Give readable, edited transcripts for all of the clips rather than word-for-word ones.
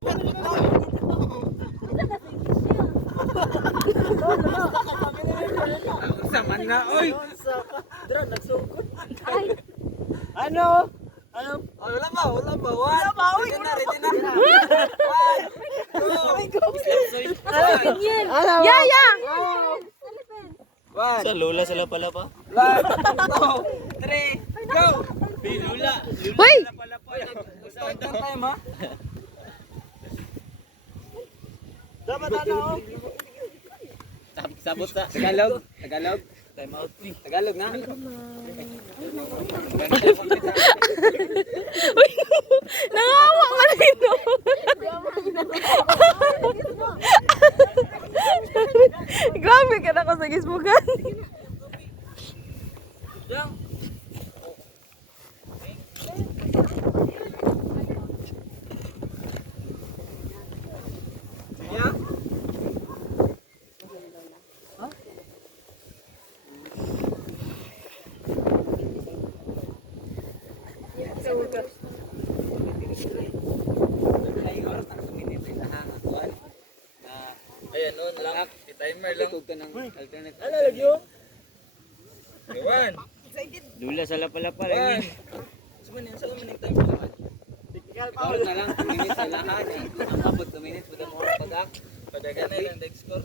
Saman na, oy! Dra, nagsugod. Ano? Ano? Oh, wala ba? Wala ba? Wala ba? Uy! Ready na, ready na. One, Yaya! one, Sa lola sila pala pa. 1, 2, 3, go! Lula. Uy! Pala po. Start ng time, ha? Dapat ano? Sabot sa. Tagalog? Tagalog? Time out ni. Tagalog na? Nangawa ka na ito. Grabe ka na ko sa gisbukan. Yeah? Ayan nun lang. I-timer lang. Tugtog ka ng alternate. Ano lagyo? One, Lula sa lapalapa one. lagi. Sumanin, sa umaning time pa naman. Abot na lang, 2 minutes sa lahat. Ang abot 2 minutes, buta mo ang padak. Padagan na lang, deck score.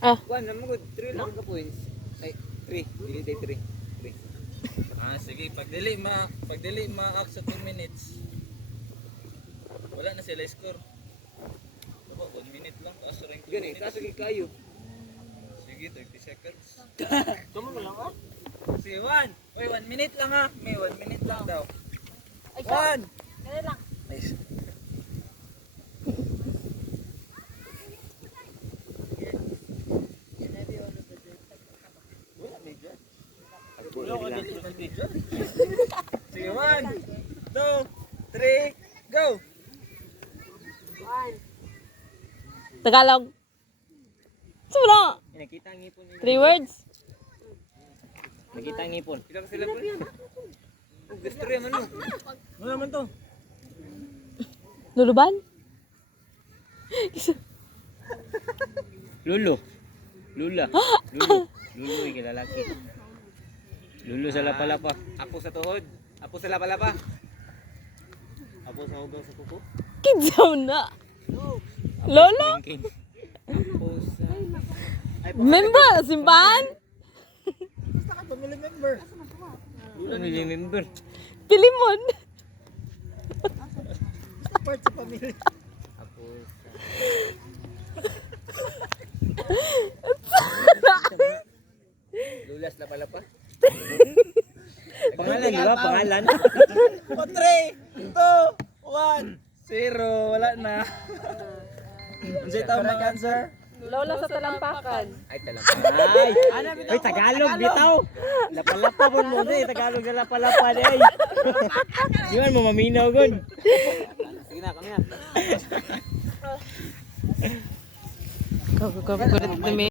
Ah. One, naman ko, 3 lang ka points. Ay, 3. Dili tayo 3. 3. Ah, sige, pagdili ma-act sa 2 minutes. Wala na sila score. Diba, 1 minute lang, taas rin 2 minutes. Taas rin kayo. Sige, 30 seconds. Tama mo lang, ah? Sige, 1. Uy, 1 minute lang, ha? May 1 minute lang daw. 1. Ganun lang. Nice. Sige, 1, 2, 3, go! Tagalog. Sumula. Nakita ang ngipon. 3 words. Nakita ang ngipon. Kita ko sila po. Gusto rin ano? Ano naman to? Luluban? Lulo. Lula. Lulo. Lulo yung lalaki. Lulo sa lapalapa. Apo sa tuhod. Apo sa lapalapa. Apo sa ugaw sa kuko. Kidsaw na. Lolo? King. Apo sa... Member ng simbahan? Family member. Family member. Pilimon? Part sa family. Apo sa... Lulas lapalapa. Pangalan, di ba? Pangalan. 3, 2, 1, 0. Wala na. Unsay taw mga answer? Lola sa talampakan. Ay, talaga. Ay. Ay, Tagalog bitaw. Lapalapa po mo di. Tagalog na lapalapa di. Di man mo maminaw gun. Sige na, kami na. Go, go, go.